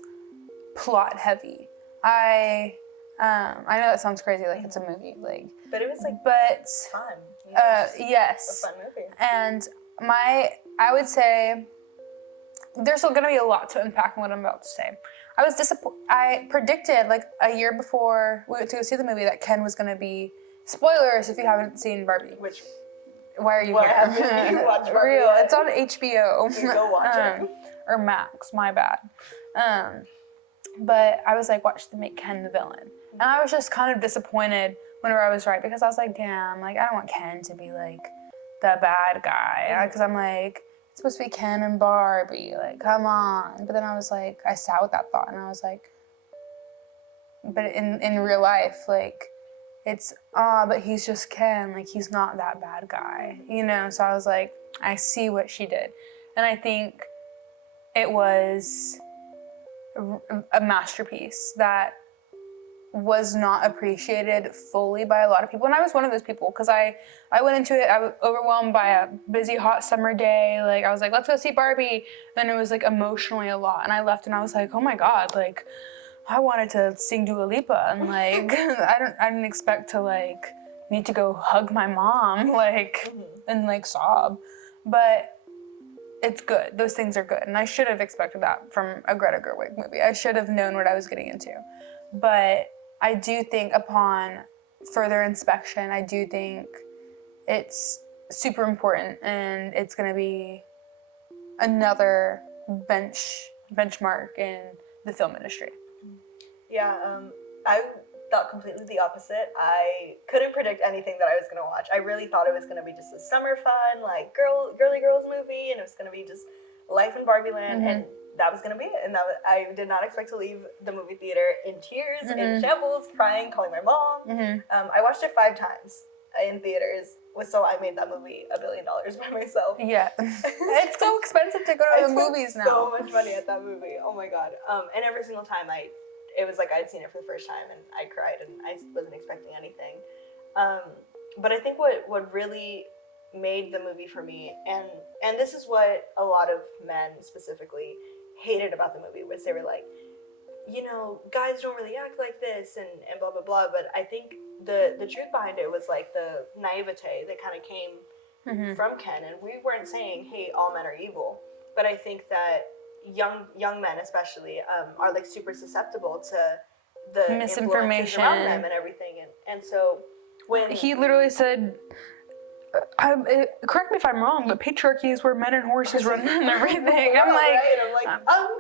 plot heavy. I know that sounds crazy, like it's a movie, like. But it was like fun. You know, yes. A fun movie. And I would say there's still gonna be a lot to unpack in what I'm about to say. I was disappointed. I predicted, like, a year before we went to go see the movie that Ken was gonna be, spoilers if you haven't seen Barbie. Which, why are you why here? haven't you watched Barbie Real, yet? it's on HBO. You go watch it. or Max, my bad. But I was like, watch them make Ken the villain. And I was just kind of disappointed whenever I was right, because I was like, damn, like, I don't want Ken to be like the bad guy. Because I'm like, it's supposed to be Ken and Barbie, like, come on. But then I was like, I sat with that thought and I was like, but in real life, like, it's, but he's just Ken, like, he's not that bad guy, you know? So I was like, I see what she did. And I think it was a masterpiece that was not appreciated fully by a lot of people. And I was one of those people, because I went into it, I was overwhelmed by a busy, hot summer day. Like, I was like, let's go see Barbie. Then it was like emotionally a lot. And I left and I was like, oh my God, like, I wanted to sing Dua Lipa. And like, I didn't expect to like need to go hug my mom, like, and like sob. But it's good. Those things are good. And I should have expected that from a Greta Gerwig movie. I should have known what I was getting into. But I do think upon further inspection, I do think it's super important, and it's going to be another benchmark in the film industry. Yeah, I thought completely the opposite. I couldn't predict anything that I was gonna watch. I really thought it was gonna be just a summer fun, like girly girls movie, and it was gonna be just life in Barbie Land, and that was gonna be it. And I did not expect to leave the movie theater in tears, in shambles, crying, calling my mom. I watched it 5 times in theaters, so I made that movie $1 billion by myself. Yeah, it's so expensive to go to the movies now. So much money at that movie. Oh my God. And every single time it was like I'd seen it for the first time, and I cried, and I wasn't expecting anything. But I think what really made the movie for me, and this is what a lot of men specifically hated about the movie, was they were like, you know, guys don't really act like this, and blah, blah, blah. But I think the truth behind it was like the naivete that kind of came from Ken. And we weren't saying, hey, all men are evil. But I think that young men especially are like super susceptible to the misinformation around them and everything, and so when he literally said, correct me if I'm wrong, but patriarchy is where men and horses run and everything. I'm like, right?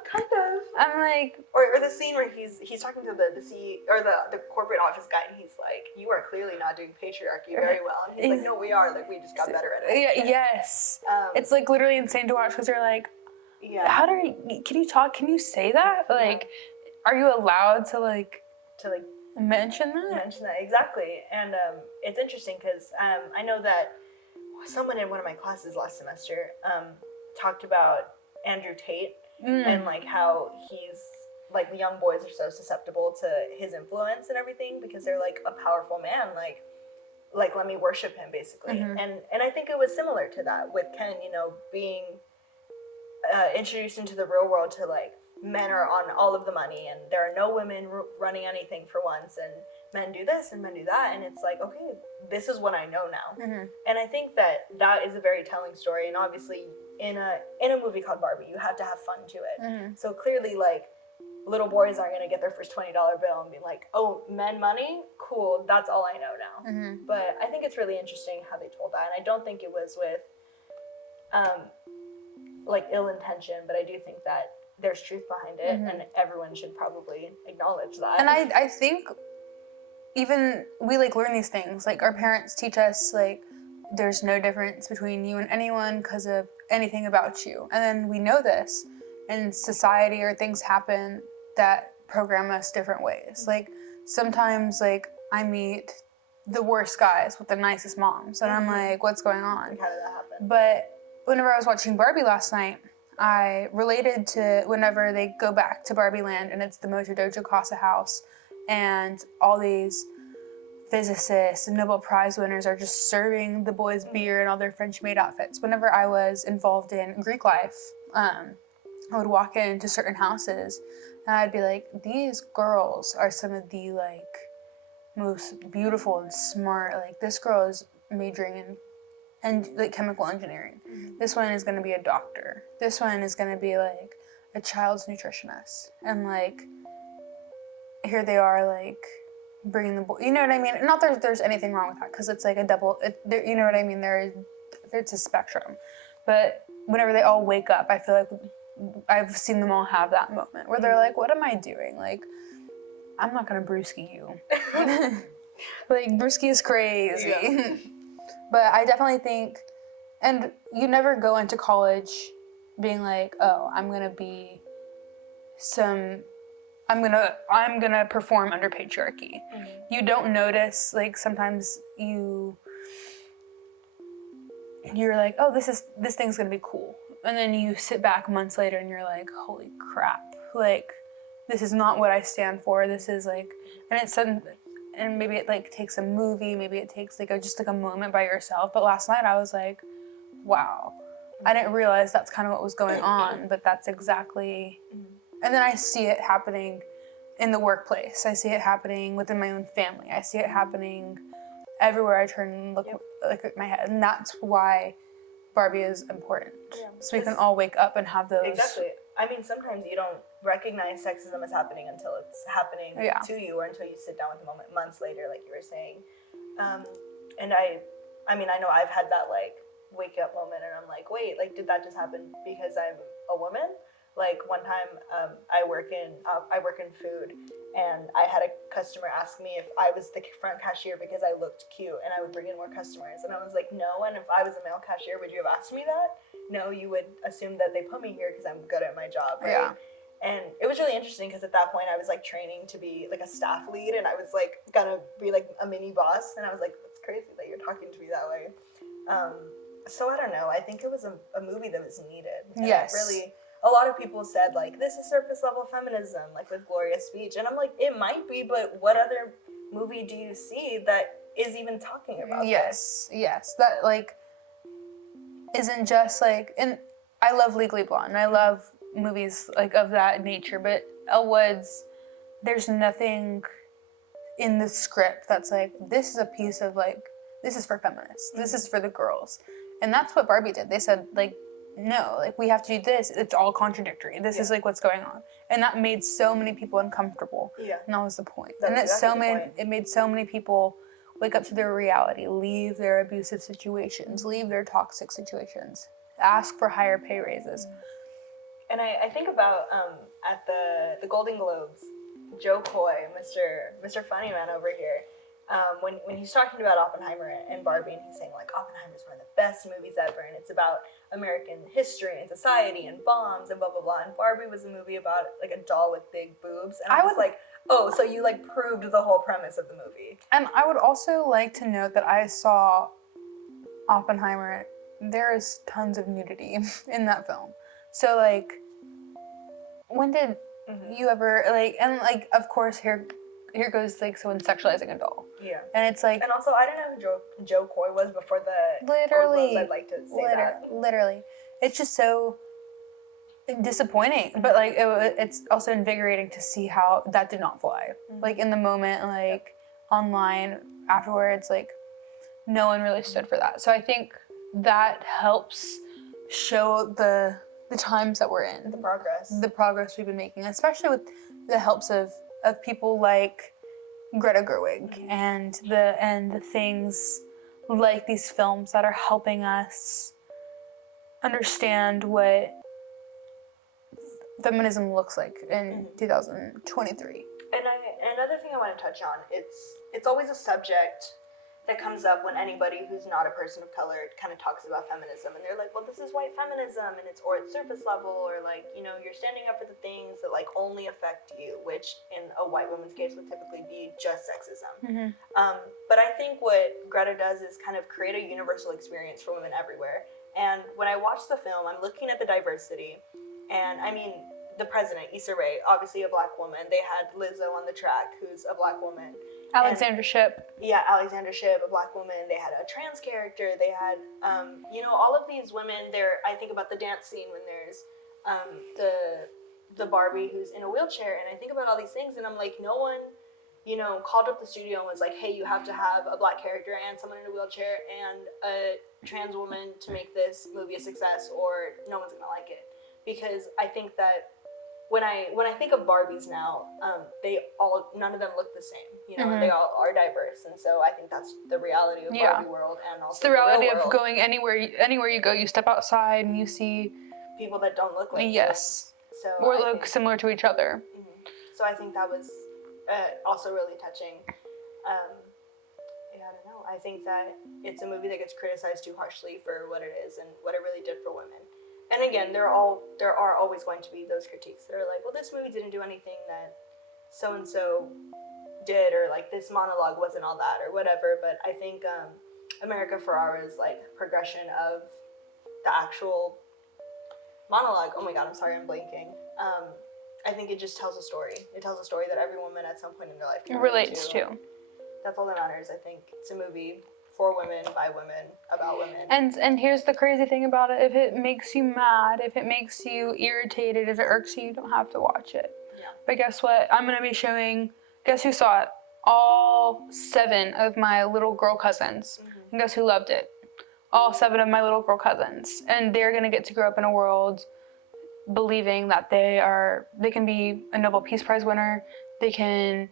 Kind of. I'm like, or the scene where he's talking to the CEO or the corporate office guy, and he's like, you are clearly not doing patriarchy very well, and he's like, no, we are, like, we just got better at it. Yeah, yes. It's like literally insane to watch, because you're like, yeah, can you talk? Can you say that? Like, are you allowed to mention that? Mention that, exactly. And it's interesting because I know that someone in one of my classes last semester talked about Andrew Tate and like how he's like young boys are so susceptible to his influence and everything because they're like a powerful man, like let me worship him basically. And I think it was similar to that with Ken, you know, being introduced into the real world to like men are on all of the money and there are no women running anything for once, and men do this and men do that, and it's like, okay, this is what I know now. And I think that is a very telling story, and obviously in a movie called Barbie you have to have fun to it. So clearly like little boys aren't going to get their first $20 bill and be like, oh, men money, cool, that's all I know now. But I think it's really interesting how they told that, and I don't think it was with like ill intention, but I do think that there's truth behind it, and everyone should probably acknowledge that. And I think even we like learn these things, like our parents teach us like there's no difference between you and anyone because of anything about you, and then we know this, and society or things happen that program us different ways. Like sometimes like I meet the worst guys with the nicest moms, and I'm like, what's going on? Like, how did that happen? But whenever I was watching Barbie last night, I related to whenever they go back to Barbie Land and it's the Mojo Dojo Casa house and all these physicists and Nobel Prize winners are just serving the boys beer and all their French maid outfits. Whenever I was involved in Greek life, I would walk into certain houses and I'd be like, these girls are some of the like most beautiful and smart, like this girl is majoring in and like chemical engineering. This one is gonna be a doctor. This one is gonna be like a child's nutritionist. And like, here they are like bringing the boy, you know what I mean? Not that there's anything wrong with that, because it's like a double, you know what I mean? It's a spectrum. But whenever they all wake up, I feel like I've seen them all have that moment where they're like, what am I doing? Like, I'm not gonna brewski you. Like, brewski is crazy. Yeah. But I definitely think, and you never go into college being like, oh, I'm gonna perform under patriarchy. Mm-hmm. You don't notice, like, sometimes you're like, oh, this thing's gonna be cool. And then you sit back months later and you're like, holy crap. Like, this is not what I stand for. This is like, and it's sudden, and maybe it like takes a movie, maybe it takes like just a moment by yourself. But last night I was like, wow, I didn't realize that's kind of what was going on, but that's exactly, and then I see it happening in the workplace. I see it happening within my own family. I see it happening everywhere I turn and look at my head. And that's why Barbie is important. Yeah. So we can all wake up and have those. Exactly. I mean, sometimes you don't recognize sexism as happening until it's happening to you, or until you sit down with the moment months later, like you were saying. And I mean, I know I've had that like wake up moment, and I'm like, wait, like, did that just happen because I'm a woman? Like one time, I work in food, and I had a customer ask me if I was the front cashier because I looked cute and I would bring in more customers, and I was like, no. And if I was a male cashier, would you have asked me that? No, you would assume that they put me here because I'm good at my job, right? Yeah. And it was really interesting because at that point I was like training to be like a staff lead, and I was like gonna be like a mini boss, and I was like, that's crazy that you're talking to me that way. So I don't know. I think it was a movie that was needed. And yes. Really, a lot of people said like, this is surface level feminism, like with Gloria's speech, and I'm like, it might be, but what other movie do you see that is even talking about this? Yes, that like isn't just like, and I love Legally Blonde, and I love movies like of that nature, but Elle Woods, there's nothing in the script that's like, this is a piece of like, this is for feminists, this is for the girls. And that's what Barbie did. They said like, no, like we have to do this, it's all contradictory, this is like what's going on. And that made so many people uncomfortable. Yeah. And that was the point. And it made so many people wake up to their reality, leave their abusive situations, leave their toxic situations, ask for higher pay raises. And I think about at the Golden Globes, Joe Coy, Mr. Funny Man over here, when he's talking about Oppenheimer and Barbie, and he's saying like, Oppenheimer's one of the best movies ever, and it's about American history and society and bombs and blah blah blah. And Barbie was a movie about like a doll with big boobs, and I was like, oh, so you like proved the whole premise of the movie. And I would also like to note that I saw Oppenheimer. There is tons of nudity in that film. So like, when did you ever like, and like, of course here goes like someone sexualizing a doll. Yeah. And it's like, and also I didn't know who Joe Coy was before the Globes. I'd like to say that. Literally. It's just so disappointing, but like it's also invigorating to see how that did not fly. Like in the moment, like online afterwards, like no one really stood for that. So I think that helps show the times that we're in, the progress we've been making, especially with the helps of people like Greta Gerwig and the things like these films that are helping us understand what feminism looks like in 2023. And another thing I want to touch on, it's always a subject that comes up when anybody who's not a person of color kind of talks about feminism, and they're like, well, this is white feminism, and it's surface level, or like, you know, you're standing up for the things that like only affect you, which in a white woman's case would typically be just sexism. But I think what Greta does is kind of create a universal experience for women everywhere. And when I watch the film, I'm looking at the diversity, and I mean, the president, Issa Rae, obviously a black woman. They had Lizzo on the track, who's a black woman. Alexandra Shipp. Yeah, Alexandra Shipp, a black woman. They had a trans character. They had, you know, all of these women. I think about the dance scene when there's the Barbie who's in a wheelchair, and I think about all these things, and I'm like, no one, you know, called up the studio and was like, hey, you have to have a black character and someone in a wheelchair and a trans woman to make this movie a success, or no one's gonna like it. Because I think that when I think of Barbies now, none of them look the same. You know, they all are diverse, and so I think that's the reality of Barbie world, and also it's the reality of going anywhere you go. You step outside and you see people that don't look like yes. you. So Or look similar to each other. So I think that was also really touching. Yeah, I don't know. I think that it's a movie that gets criticized too harshly for what it is and what it really did for women. And again, there are always going to be those critiques that are like, well, this movie didn't do anything that so and so did, or like this monologue wasn't all that, or whatever. But I think America Ferrera's like progression of the actual monologue. Oh my God, I'm sorry, I'm blanking. I think it just tells a story. It tells a story that every woman at some point in their life can relates to. That's all that matters. I think it's a movie for women, by women, about women. And here's the crazy thing about it. If it makes you mad, if it makes you irritated, if it irks you, you don't have to watch it. Yeah. But guess what? I'm going to be showing, guess who saw it? All 7 of my little girl cousins. And guess who loved it? All 7 of my little girl cousins. And they're going to get to grow up in a world believing that they can be a Nobel Peace Prize winner, they can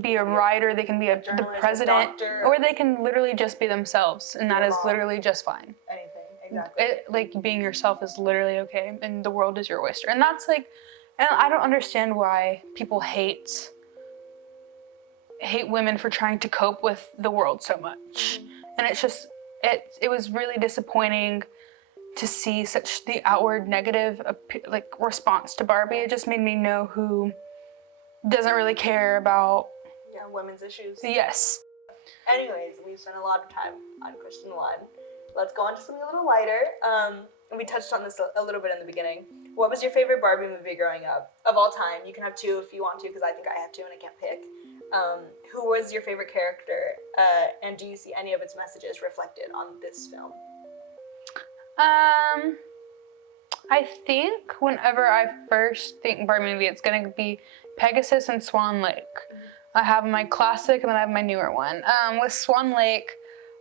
be a writer, they can be the president, or they can literally just be themselves, and that is literally just fine. Anything, exactly. Like being yourself is literally okay, and the world is your oyster. And that's like, and I don't understand why people hate women for trying to cope with the world so much. And it's just, it was really disappointing to see such the outward negative like response to Barbie. It just made me know who doesn't really care about women's issues. Yes. Anyways, we spent a lot of time on Question 1. Let's go on to something a little lighter. And we touched on this a little bit in the beginning. What was your favorite Barbie movie growing up of all time? You can have 2 if you want to, because I think I have 2 and I can't pick. Who was your favorite character? And do you see any of its messages reflected on this film? I think whenever I first think Barbie movie, it's gonna be Pegasus and Swan Lake. I have my classic and then I have my newer one. With Swan Lake,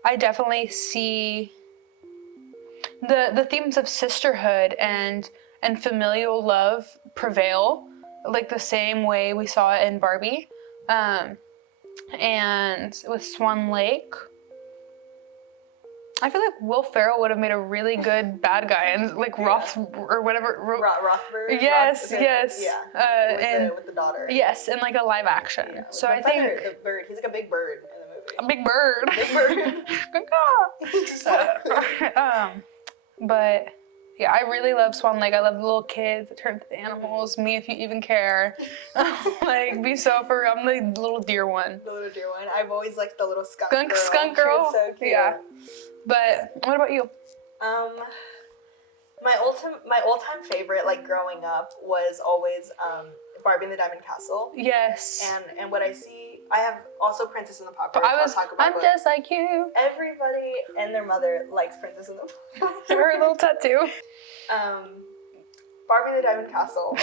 I definitely see the themes of sisterhood and familial love prevail, like the same way we saw it in Barbie. And with Swan Lake, I feel like Will Ferrell would have made a really good bad guy, and like Roth or whatever. Rothberg. Yes, yes. Yeah. With the daughter. Yes, in like a live action. Yeah, so I think the bird. He's like a big bird in the movie. A big bird. Big bird. But yeah, I really love Swan Lake. I love the little kids that turn into animals. Me, if you even care. Like, be so for real. I'm the little deer one. The little deer one. I've always liked the little skunk girl. Skunk girl. She was so cute. Yeah. But what about you? My all-time favorite, like growing up, was always Barbie and the Diamond Castle. Yes. And what I see, I have also Princess and the Pauper. I'm just like you. Everybody and their mother likes Princess and the Pauper. Her little tattoo. Barbie and the Diamond Castle.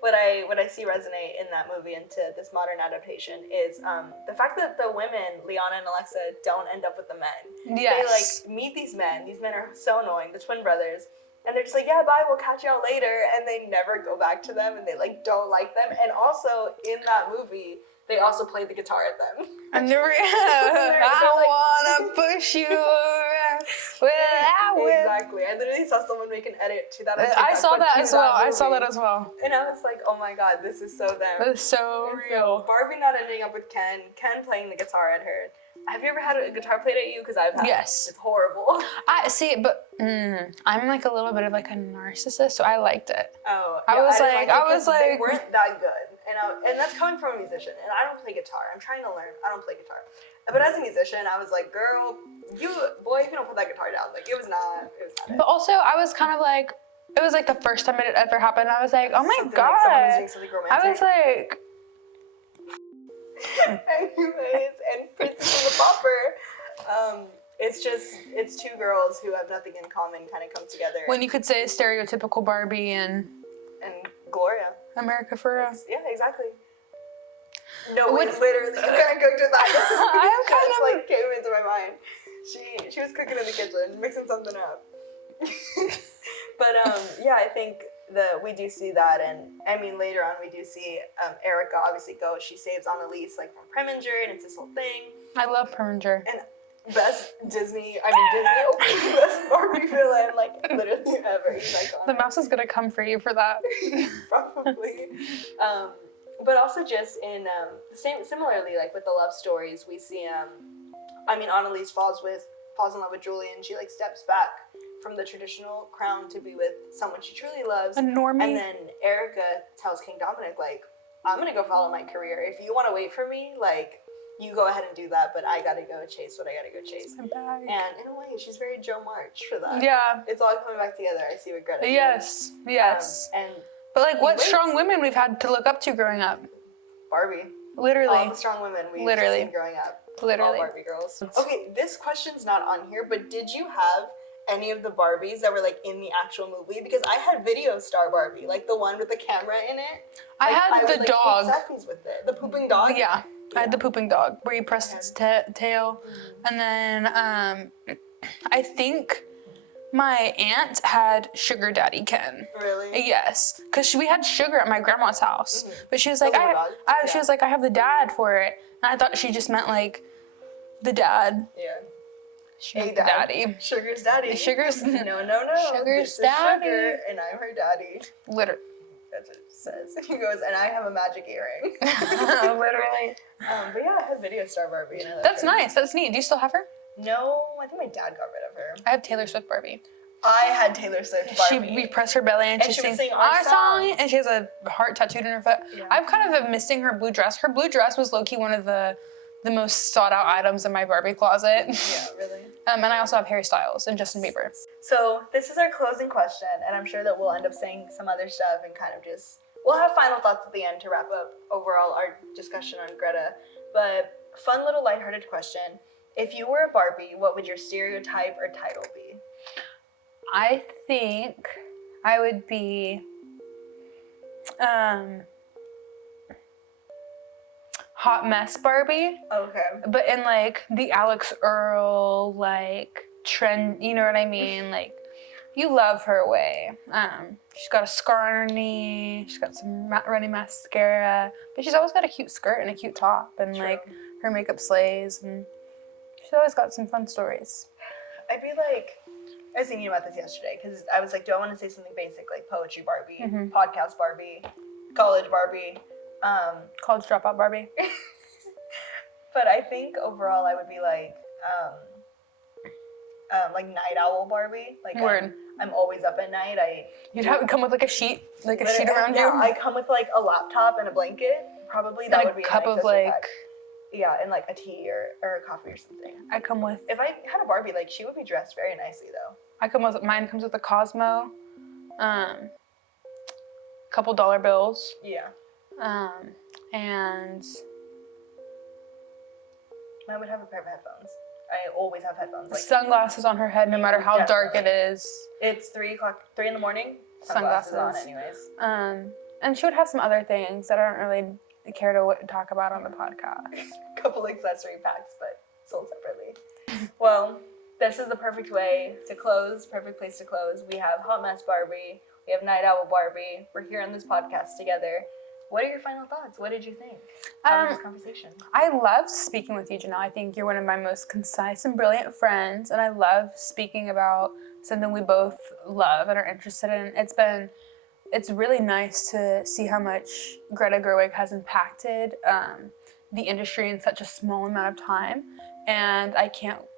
What I see resonate in that movie into this modern adaptation is the fact that the women, Liana and Alexa, don't end up with the men. Yes. They like meet these men. These men are so annoying, the twin brothers. And they're just like, yeah, bye, we'll catch y'all later. And they never go back to them, and they like don't like them. And also in that movie, they also play the guitar at them. And they're I wanna push you around. Well, I will. Exactly. I literally saw someone make an edit to that. I saw that as well. And I was like, oh my god, this is so them. It's so real. So Barbie not ending up with Ken playing the guitar at her. Have you ever had a guitar played at you? Because I've had. Yes. It's horrible. I see, but I'm like a little bit of like a narcissist, so I liked it. Oh. Yeah, I was like, they weren't that good. And that's coming from a musician, and I don't play guitar. I'm trying to learn. I don't play guitar. But as a musician, I was like, girl, if you don't put that guitar down. Like, it was not it. But also, I was kind of like, it was like the first time it had ever happened. I was like, oh my god. Like someone was doing something romantic. I was like. Anyways, and Princess and the Pauper, it's 2 girls who have nothing in common kind of come together. When you could say stereotypical Barbie and Gloria. America Ferrera. Yeah, exactly. No, literally, you can't go to that. I'm kind of like came into my mind. She was cooking in the kitchen, mixing something up. But yeah, I think we do see that, and I mean later on we do see Erica obviously go. She saves Annalise like from Preminger, and it's this whole thing. I love Preminger. And best Disney best Barbie villain, like, literally ever. He's iconic. The mouse is gonna come for you for that. Probably. But also just in, similarly, like, with the love stories, we see, Annalise falls in love with Julian. She, like, steps back from the traditional crown to be with someone she truly loves. A normie. And then Erica tells King Dominic, like, I'm gonna go follow my career. If you want to wait for me, like, you go ahead and do that, but I gotta go chase what I gotta go chase. My bag. And in a way, she's very Jo March for that. Yeah. It's all coming back together. I see what Greta did. Yes. But, like, what strong women we've had to look up to growing up? Barbie. Literally. All the strong women we've seen growing up. Literally. All Barbie girls. Okay, this question's not on here, but did you have any of the Barbies that were, like, in the actual movie? Because I had Video Star Barbie, like the one with the camera in it. I had the dog. Take selfies with it. The pooping dog? Yeah. I had the pooping dog where you press its tail. And then I think my aunt had Sugar Daddy Ken. Really? Yes. Because we had Sugar at my grandma's house. Mm-hmm. But she was like, she was like, I have the dad for it. And I thought she just meant, like, the dad. Yeah. Sugar Daddy. Sugar's daddy. Sugar's... No. Sugar's this daddy. Is Sugar, and I'm her daddy. Literally. That's what it says. He goes, and I have a magic earring. Literally. But yeah, I had Video Star Barbie. And That's nice. That's neat. Do you still have her? No, I think my dad got rid of her. I have Taylor Swift Barbie. I had Taylor Swift Barbie. We press her belly and she sings our song, and she has a heart tattooed in her foot. Yeah. I'm kind of missing her blue dress. Her blue dress was low-key one of the most sought-out items in my Barbie closet. Yeah, really. And I also have Harry Styles and Justin Bieber. So this is our closing question, and I'm sure that we'll end up saying some other stuff and kind of just... We'll have final thoughts at the end to wrap up overall our discussion on Greta. But fun little lighthearted question. If you were a Barbie, what would your stereotype or title be? I think I would be hot mess Barbie. Okay. But in, like, the Alex Earl, like, trend, you know what I mean? Like, you love her way. She's got a scar on her knee. She's got some runny mascara. But she's always got a cute skirt and a cute top. And, True. like, her makeup slays. And she's always got some fun stories. I'd be like... I was thinking about this yesterday because I was like, do I want to say something basic like poetry Barbie, podcast Barbie, college Barbie, college dropout Barbie. But I think overall I would be like night owl Barbie. Like Word. I'm always up at night. You'd have to come with like a sheet around you. I come with like a laptop and a blanket. Probably that and would be a cup of like. pack. Yeah, and like a tea or a coffee or something. I come with. If I had a Barbie, like she would be dressed very nicely though. Mine comes with a Cosmo, couple dollar bills. Yeah. And mine would have a pair of headphones. I always have headphones. Like, sunglasses on her head, no matter how dark it is. It's 3 in the morning. Sunglasses on, anyways. And she would have some other things that I don't really care to talk about on the podcast. Couple accessory packs, but sold separately. Well, this is the perfect way to close, perfect place to close. We have Hot Mess Barbie, we have Night Owl Barbie. We're here on this podcast together. What are your final thoughts? What did you think of this conversation? I love speaking with you, Janelle. I think you're one of my most concise and brilliant friends, and I love speaking about something we both love and are interested in. It's really nice to see how much Greta Gerwig has impacted the industry in such a small amount of time. And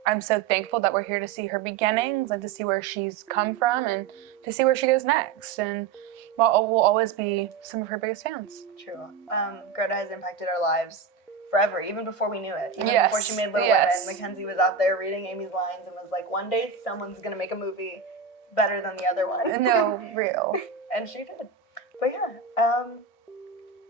I'm so thankful that we're here to see her beginnings and to see where she's come from and to see where she goes next. And we'll always be some of her biggest fans. True. Greta has impacted our lives forever, even before we knew it. Even before she made Little Women, Mackenzie was out there reading Amy's lines and was like, one day someone's going to make a movie better than the other one. No, real. And she did. But yeah,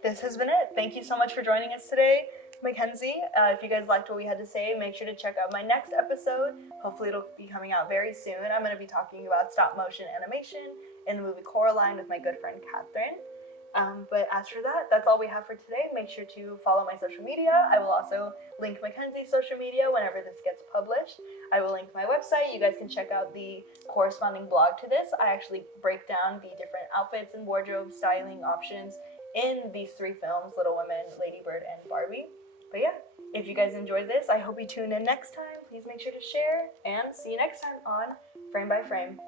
this has been it. Thank you so much for joining us today, Mackenzie. If you guys liked what we had to say, make sure to check out my next episode. Hopefully it'll be coming out very soon. I'm going to be talking about stop motion animation in the movie Coraline with my good friend Catherine. But as for that, that's all we have for today. Make sure to follow my social media. I will also link Mackenzie's social media whenever this gets published. I will link my website. You guys can check out the corresponding blog to this. I actually break down the different outfits and wardrobe styling options in these 3 films, Little Women, Lady Bird, and Barbie. But yeah, if you guys enjoyed this, I hope you tune in next time please make sure to share, and see you next time on Frame by Frame.